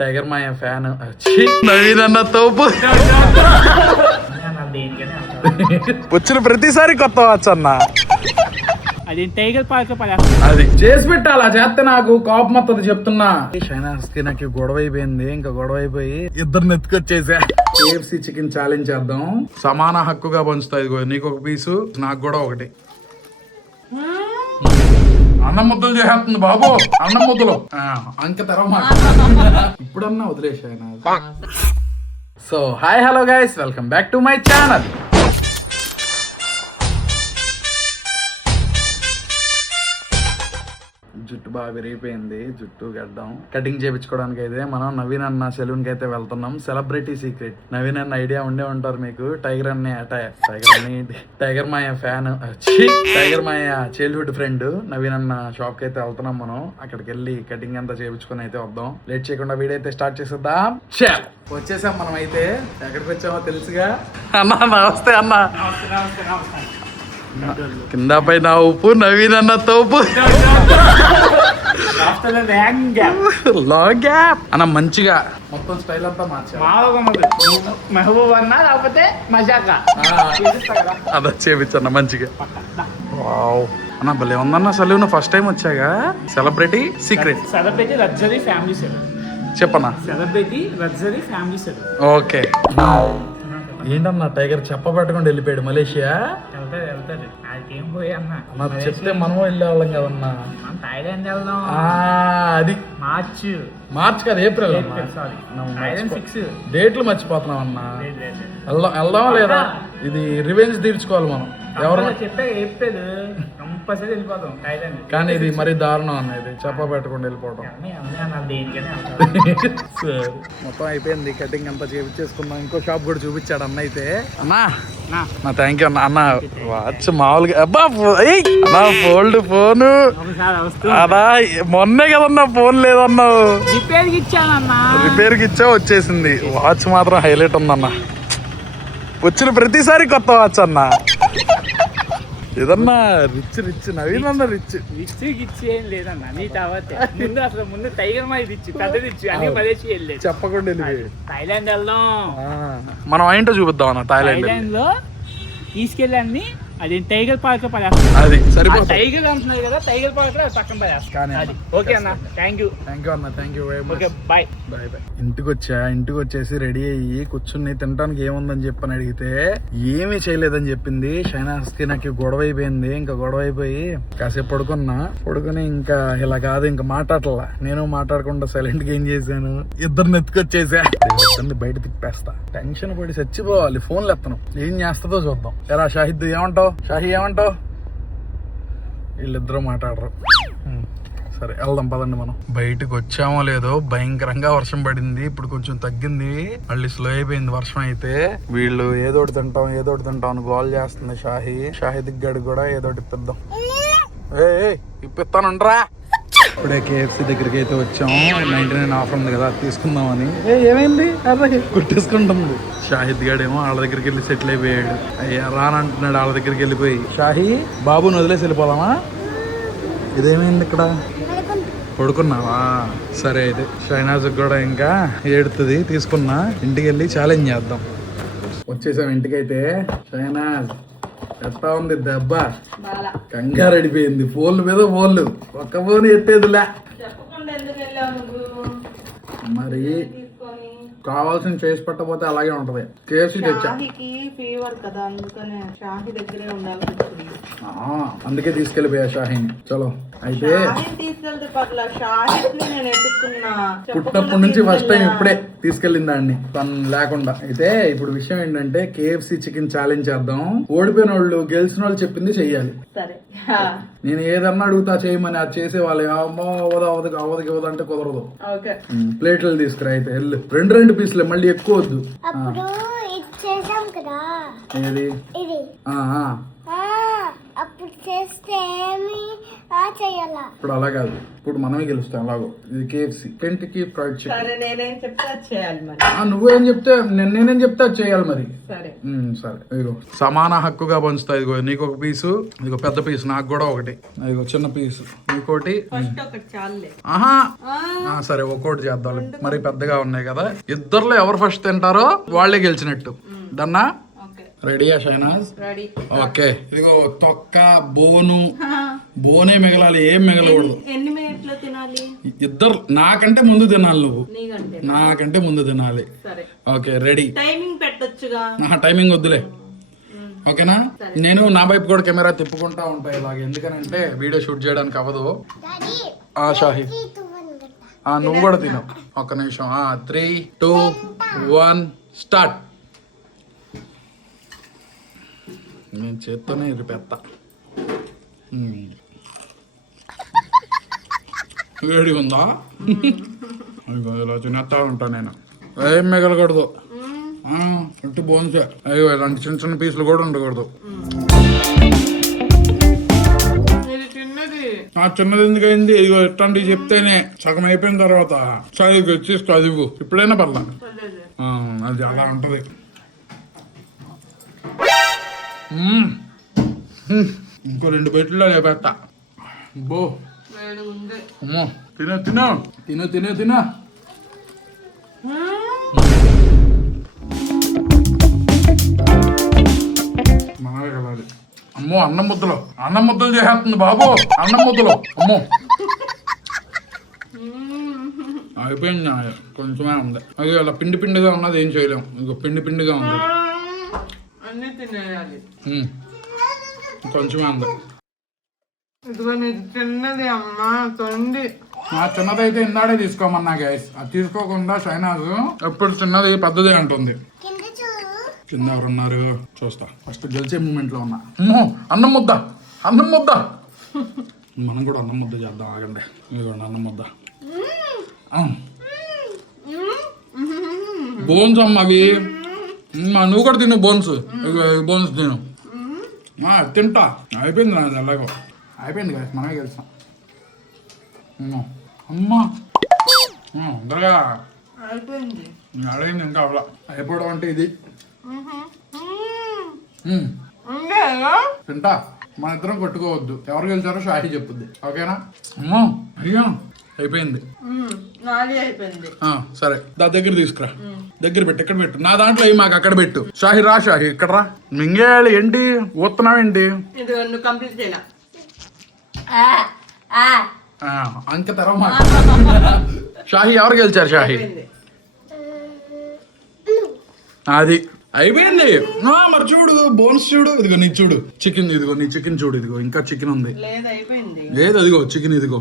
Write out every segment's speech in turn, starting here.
Tiger మాయ fan Naveen అన్న తోపు వచ్చిన ప్రతిసారి కొత్త వాచ్ అన్న. అది టైగర్ పార్క్ అది చేసి పెట్టాలా చేస్తే నాకు కోపం వస్తుంది చెప్తున్నా. షైనాస్ కి నాకు గొడవ అయిపోయింది, ఇంకా గొడవ అయిపోయి ఇద్దరు ఎత్తుకొచ్చేసా. KFC చికెన్ ఛాలెంజ్ చేద్దాం, సమాన హక్కుగా పంచుతాయి. నీకు ఒక పీసు, నాకు కూడా ఒకటి. అన్నం ముద్దలు చేస్తుంది బాబు, అన్నం ముద్దలు అంక తర్వాత ఇప్పుడన్నా వదిలేసాను. So hi hello guys, welcome back to my channel. జుట్టు బాగా పెరిగిపోయింది, జుట్టు గడ్డం కటింగ్ చేయించుకోవడానికి అయితే మనం నవీన్ అన్న సెలూన్ కి అయితే వెళ్తున్నాం. Celebrity secret. నవీన్ అన్న ఐడియా ఉండే ఉంటారు మీకు. టైగర్ మాయ ఫ్యాన్, టైగర్ మాయ చైల్డ్హుడ్ ఫ్రెండ్. నవీన్ అన్న షాప్ కి అయితే వెళ్తున్నాం మనం. అక్కడికి వెళ్ళి కటింగ్ అంతా చేయించుకొని అయితే వద్దాం. లేట్ చేయకుండా వీడియో అయితే స్టార్ట్ చేసేద్దాం. వచ్చేసాం మనం అయితే. ఎక్కడికి వచ్చామో తెలుసుగా అన్న. నమస్తే అన్న. కింద పైన ఉప్పు, నవీన్ అన్న తోపు. లాంగ్ గ్యాప్ అన్న. మంచిగా మొత్తం స్టైల్ అంతా మహబూబ్ అన్న లేకపోతే మజాకా అదే చేపించన్న మంచిగా. వావ్ అన్న భలే ఉందన్న సెలూన్. ఫస్ట్ టైం వచ్చాగా. Celebrity secret, celebrity luxury family salon. చెప్పన్నా. Celebrity luxury family salon. Okay. ఏంటన్నా టైగర్ చెప్పబెట్టకుండా వెళ్ళిపోయాడు మలేషియా. వెళ్తారు అదికేం పోయి అన్న. నాకు చెప్తే మనం వెళ్ళేవాళ్ళం కదన్నా. థాయిలాండ్ వెళ్దాం. అది మార్చ్ కాదు, ఏప్రిల్. డేట్లు మర్చిపోతున్నాం అన్నా. వెళ్దామా లేదా? ఇది రివెంజ్ తీర్చుకోవాలి మనం. ఎవరు చెప్పే ఏప్రిల్ కంపల్సరీ వెళ్ళిపోతాం థాయిలాండ్. కానీ ఇది మరీ దారుణం అన్న. ఇది చెప్పబెట్టకుండా వెళ్ళిపోవడం. మొత్తం అయిపోయింది, కటింగ్ అంతా చేపించేసుకున్నాం. ఇంకో షాప్ కూడా చూపించాడు అన్న అయితే. అన్నా థ్యాంక్ యూ అన్న. అన్న వాచ్ మామూలుగా అబ్బా అన్నా ఫోల్డ్ ఫోను అదా మొన్నే కదన్నా ఫోన్ లేదన్నావు. రిపేర్ కి ఇచ్చా వచ్చేసింది. వాచ్ మాత్రం హైలైట్ ఉందన్న. వచ్చిన ప్రతిసారి కొత్త వాచ్ అన్న. ఏదన్నా రిచ్ నవీన్ అన్న రిచ్ ఏం లేదన్న. నీ తర్వాత ముందు టైగర్ మాయ రిచ్, పెద్ద రిచ్ అని పదేసి వెళ్ళలేదు. చెప్పకుండా వెళ్ళిపోయి థాయిలాండ్ వెళ్దాం. మనం ఏంటో చూపిద్దాం అన్న. థాయిలాండ్ లో తీసుకెళ్ళి అది టైగర్ పార్క్ అది సరిపోతుంది. టైగర్ అంటున్నారు కదా, టైగర్ పార్క్ పక్కన పడేస్తాను. ఓకే అన్న, థ్యాంక్ యూ అన్న, thank you very much. Bye bye bye. ఇంటికి వచ్చేసి రెడీ అయ్యి కూర్చుని తినడానికి ఏముందని చెప్పని అడిగితే ఏమీ చేయలేదని చెప్పింది. షైనాస్ కి నాకు గొడవ అయిపోయింది, ఇంకా గొడవ అయిపోయి కాసేపు పడుకుని ఇంకా ఇలా కాదు ఇంకా మాట్లాడలా. నేను మాట్లాడకుండా సైలెంట్ గా ఏం చేశాను, ఇద్దరిని ఎత్తుకొచ్చేసా. బయట తిప్పేస్తా. టెన్షన్ పడి చచ్చిపోవాలి. ఫోన్లు ఎత్తను, ఏం చేస్తుందో చూద్దాం. ఎరా షాహిద్ ఏమంటావు? ఏమంటావు? వీళ్ళిద్దరూ మాట్లాడరు. సరే వెళ్దాం పదండి మనం. బయటకు వచ్చామో లేదో భయంకరంగా వర్షం పడింది. ఇప్పుడు కొంచెం తగ్గింది, మళ్ళీ స్లో అయిపోయింది వర్షం అయితే. వీళ్ళు ఏదోటి తింటాం అని గోల్ చేస్తుంది షాహిద్ గడి కూడా ఏదోటి ఇప్పిద్దాం. ఇప్పిస్తానుండ్రా. ఇప్పుడే KFC దగ్గరికి అయితే వచ్చాము. 99 ఆఫర్ ఉంది కదా, తీసుకుందామని. ఏమైంది? కుట్టేసుకుంటుంది. షాహిద్ గాడేమో వాళ్ళ దగ్గరికి వెళ్ళి సెటిల్ అయిపోయాడు. అయ్యా రానంటున్నాడు వాళ్ళ దగ్గరికి వెళ్ళిపోయి. షాహి బాబుని వదిలేసి వెళ్ళిపోదామా? ఇదేమైంది ఇక్కడ? పడుకున్నావా? సరే అయితే షైనాజ్ కూడా ఇంకా ఏడుతుంది. తీసుకున్నా, ఇంటికి వెళ్ళి ఛాలెంజ్ చేద్దాం. వచ్చేసాం ఇంటికైతే. షైనాజ్ ఎట్లా ఉంది దెబ్బ? కంగారు అడిపోయింది. ఫోన్ల మీద ఫోన్లు, ఒక్క ఫోన్ ఎత్తేదిలే. మరి కావాల్సిన చేసి పెట్టకపోతే అలాగే ఉంటది. KFC తెచ్చా, అందుకే తీసుకెళ్ళిపోయా షాహిని. చలో అయితే పుట్టినప్పటి నుంచి ఫస్ట్ టైం ఇప్పుడే తీసుకెళ్ళింది దాన్ని తను లేకుండా. అయితే ఇప్పుడు విషయం ఏంటంటే KFC చికెన్ ఛాలెంజ్ చేద్దాం. ఓడిపోయిన వాళ్ళు గెలిచిన వాళ్ళు చెప్పింది చెయ్యాలి. నేను ఏదన్నా అడుగుతా చేయమని, అది చేసే వాళ్ళు అవదు అంటే కుదరదు. ప్లేట్లు తీసుకురా. అయితే వెళ్ళు. రెండు పీసులే, మళ్ళీ ఎక్కువ వద్దు. ఏది అప్పుడు చేస్తే ఏమి చేయాలా? ఇప్పుడు అలా కాదు, ఇప్పుడు మనమే గెలుస్తాం. అలాగో ఇది KFC, కెంటకీ ఫ్రైడ్ చికెన్. సరే నేనేం చెప్తే అది చేయాలి మరి. నువ్వేం చెప్తే నేనేం చెప్తే అది చేయాలి మరి. సరే సరే, ఇదిగో సమాన హక్కుగా పంచుతా. ఇదిగో నీకు ఒక పీసు, ఇదిగో పెద్ద పీసు, నాకు కూడా ఒకటి. ఇదిగో చిన్న పీసు నీకోటి. ఫస్ట్ ఒకటి చాలులే. ఆహా సరే, ఒక్కోటి చేద్దాం. మరి పెద్దగా ఉన్నాయి కదా, ఇద్దర్లో ఎవరు ఫస్ట్ తింటారో వాళ్ళే గెలిచినట్టు. డన్నా? రెడీయా షైనాజ్? రెడీ. ఓకే, ఇదిగో తొక్క, బోనే మిగలాలి, ఏం మిగలకూడదు. ఎన్ని మినిట్లో తినాలి? ఇద్దరు నాకంటే ముందు తినాలి, నువ్వు నీకంటే నాకంటే ముందు తినాలి. సరే ఓకే రెడీ. టైమింగ్ పెట్టొచ్చుగా. టైమింగ్ వద్దులే, ఓకేనా? నేను నా వైపు కూడా కెమెరా తిప్పుకుంటా ఉంటాయి ఇలాగ, ఎందుకనంటే వీడియో షూట్ చేయడానికి అవ్వదు. షాహి నువ్వు కూడా తిను. ఒక్క నిమిషం. 3, 2, 1 స్టార్ట్. నేను చేత్తోనే ఇరిపెత్తా. వేడి ఉందా? ఇలా తినేస్తా ఉంటా నేను, ఏం మిగలకూడదు. ఇటు బోన్సే, అయ్యో ఇలాంటి చిన్న చిన్న పీసులు కూడా ఉండకూడదు. చిన్నది ఎందుకైంది? ఇదిగో ఇట్లాంటివి చెప్తేనే సగం అయిపోయిన తర్వాత సరే వచ్చేసుకో, అది ఇవ్వు. ఇప్పుడైనా పర్లా, అది అలా ఉంటది. ఇంకో 2 బయటలో లేపెత్తా. బో అమ్మో, తిన తిన తిన తిన తిన. మనమే కలాలి. అమ్మో, అన్నం ముద్దలు చేసేస్తుంది బాబు. అన్నం ముద్దలు, అమ్మో అయిపోయింది. కొంచెమే ఉంది. అది అలా పిండిగా ఉన్నది, ఏం చేయలేం. ఇంకో పిండిగా ఉంది, అన్నీ తినేయాలి. కొంచెమే ఉంది. ఇదిగో నీకు చిన్నది అమ్మా, తొండి. చిన్నదైతే ఇందాడే తీసుకోమన్నా గైస్, అది తీసుకోకుండా షైనాజ్ ఎప్పుడు చిన్నది పెద్దది అంటుంది. కింద ఎవరున్నారు చూస్తా. ఫస్ట్ గెలిచే మూమెంట్ లో ఉన్నా. అమ్మో, అన్నం ముద్ద. మనం కూడా అన్నం ముద్ద చేద్దాం, ఆగండి. ఇదిగోండి అన్నం ముద్ద. బోన్స్ అమ్మ అవి. నువ్వు కూడా తిను బోన్స్. బోన్స్ తిను. తింటా. అయిపోయింది నాది, ఎలాగో అయిపోయింది కదా, మనమే గెలుస్తాం. అమ్మా అందరగా అయిపోయింది. అడిగింది ఇంకా అవలా. అయిపోవడం అంటే ఇది. తింటా. మన ఇద్దరం కొట్టుకోవద్దు, ఎవరు గెలిచారో షాహి చెప్పుద్ది, ఓకేనా? అమ్మో అయ్యా అయిపోయింది. నాది అయిపోయింది. సరే దా దగ్గర తీసుకురా, దగ్గర పెట్టు. ఎక్కడ పెట్టు? నా దాంట్లో అయ్యి మాకు అక్కడ పెట్టు. షాహి రా, షాహి ఇక్కడ రా. మింగేయాలి ఏంటి? ఊతున్నావేంటి? ఇది నువ్వు కంప్లీట్ చేయనా? అంక తర్వాత షాహి ఎవరు గెలిచారు? షాహి. అది అయిపోయింది. మరి చూడు బోన్స్ చూడు, ఇదిగో నీ చూడు చికెన్, ఇదిగో నీ చికెన్ చూడు, ఇదిగో ఇంకా చికెన్ ఉంది. లేదు అదిగో చికెన్, ఇదిగో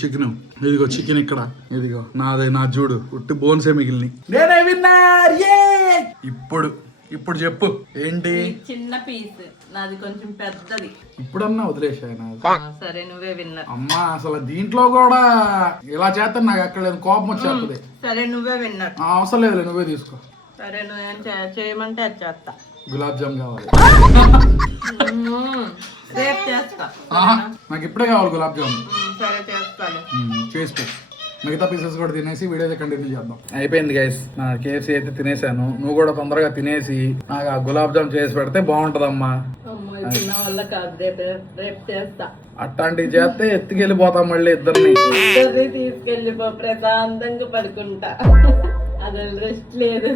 చికెన్, ఇదిగో చికెన్ ఇక్కడ, ఇదిగో నాదే. నా చూడు ఉట్టి బోన్సే మిగిలిన. నేనే విన్నర్. ఇప్పుడు చెప్పు ఏంటి? చిన్న పీస్ నాది, కొంచెం పెద్దది. ఇప్పుడన్నా వదిలేసాను. సరే నువ్వే విన్నర్. అమ్మా అసలు దీంట్లో కూడా ఇలా చేస్తాను, నాకు అక్కడ కోపం వచ్చేస్తుంది. సరే నువ్వే విన్నర్. అవసరం లేదు, నువ్వే తీసుకో. సరే నువ్వేం చేయమంటే అది చేస్తా. గులాబ్ జామ్ కావాలి. రేపు చేస్తా. నాకు ఇప్పుడే కావాలి గులాబ్ జామ్. సరే చేస్తాను. చేసుకో. మిగతా పీసెస్ కూడా తినేసి వీడియో అయితే కంటిన్యూ చేద్దాం. అయిపోయింది గైస్, నా KFC అయితే తినేసాను. నువ్వు కూడా తొందరగా తినేసి నాకు ఆ గులాబ్ జామ్ చేసి పెడితే బాగుంటదమ్మా. రేపు చేస్తా. అట్లాంటివి చేస్తే ఎత్తుకెళ్ళిపోతాం మళ్ళీ ఇద్దరిని. తీసుకెళ్ళిపో, ప్రశాంతంగా పడుకుంటా. అసలు రెస్ట్ లేదు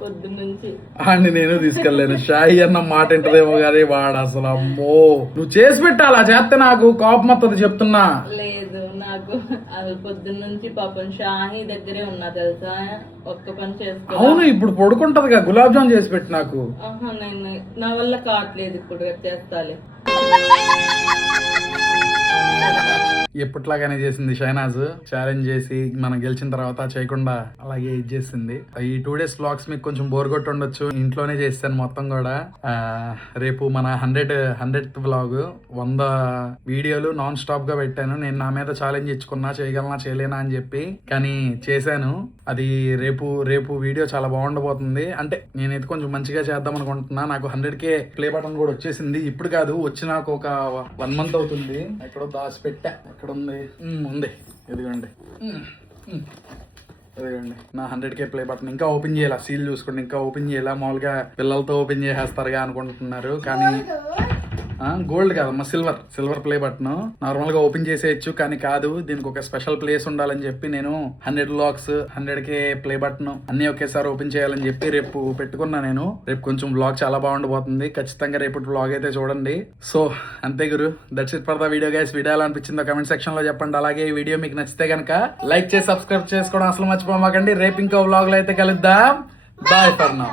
పొద్దున్నుంచి. అని నేను తీసుకెళ్ళాను. షాహి అన్న మాట వింటదేమో కానీ వాడు అసలు అమ్మో, నువ్వు చేసి పెట్టాలా చేస్తే నాకు కోపం వస్తుంది చెప్తున్నా. లేదు నాకు అసలు పొద్దున్నుంచి పాపం షాహి దగ్గరే ఉన్నా తెలుసా, ఒక్క పని చేసుకో. అవును ఇప్పుడు పడుకుంటది గులాబ్ జామ్ చేసి పెట్టి నాకు. నేను నా వల్ల కావట్లేదు ఇప్పుడు, రేపు చేస్తాలే. ఎప్పట్లాగానే చేసింది షైనాజ్. ఛాలెంజ్ చేసి మనం గెలిచిన తర్వాత చేయకుండా అలాగే ఇది చేసింది. ఈ 2 days వ్లాగ్స్ మీకు కొంచెం బోర్ కొట్టి ఉండొచ్చు, ఇంట్లోనే చేస్తాను మొత్తం కూడా. రేపు మన 100th వ్లాగ్ 100 వీడియోలు నాన్ స్టాప్ గా పెట్టాను. నేను నా మీద ఛాలెంజ్ ఇచ్చుకున్నా, చేయగలనా చేయలేనా అని చెప్పి, కానీ చేశాను. అది రేపు వీడియో చాలా బాగుండబోతుంది. అంటే నేనైతే కొంచెం మంచిగా చేద్దాం అనుకుంటున్నా. నాకు 100K ప్లే బటన్ కూడా వచ్చేసింది. ఇప్పుడు కాదు, వచ్చి నాకు ఒక 1 month అవుతుంది. ఎక్కడో దాచిపెట్టా, ఎక్కడ ఉంది? ఇదిగోండి. ఇదిగోండి నా 100K ప్లే బటన్. ఇంకా ఓపెన్ చేయాలి, సీల్ చూసుకోండి. ఇంకా ఓపెన్ చేయాలి. మామూలుగా పిల్లలతో ఓపెన్ చేసేస్తారుగా అనుకుంటున్నారు, కానీ గోల్డ్ కాదమ్మా, సిల్వర్ ప్లే బటన్. నార్మల్ గా ఓపెన్ చేసేయచ్చు, కానీ కాదు, దీనికి ఒక స్పెషల్ ప్లేస్ ఉండాలని చెప్పి నేను 100 వ్లాగ్స్ 100K ప్లే బటన్ అన్ని ఒకేసారి ఓపెన్ చేయాలని చెప్పి రేపు పెట్టుకున్నా. నేను రేపు కొంచెం వ్లాగ్ చాలా బాగుండబోతుంది. ఖచ్చితంగా రేపు వ్లాగ్ అయితే చూడండి. సో అంతే గురు, that's it for the video guys. Video ఎలా అనిపించిందో కమెంట్ సెక్షన్ లో చెప్పండి. అలాగే ఈ వీడియో మీకు నచ్చితే కనుక లైక్ చేసి సబ్స్క్రైబ్ చేసుకోవడం అసలు మర్చిపోమాకండి. రేపు ఇంకో వ్లాగ్ లో అయితే కలుద్దాం. Bye for now.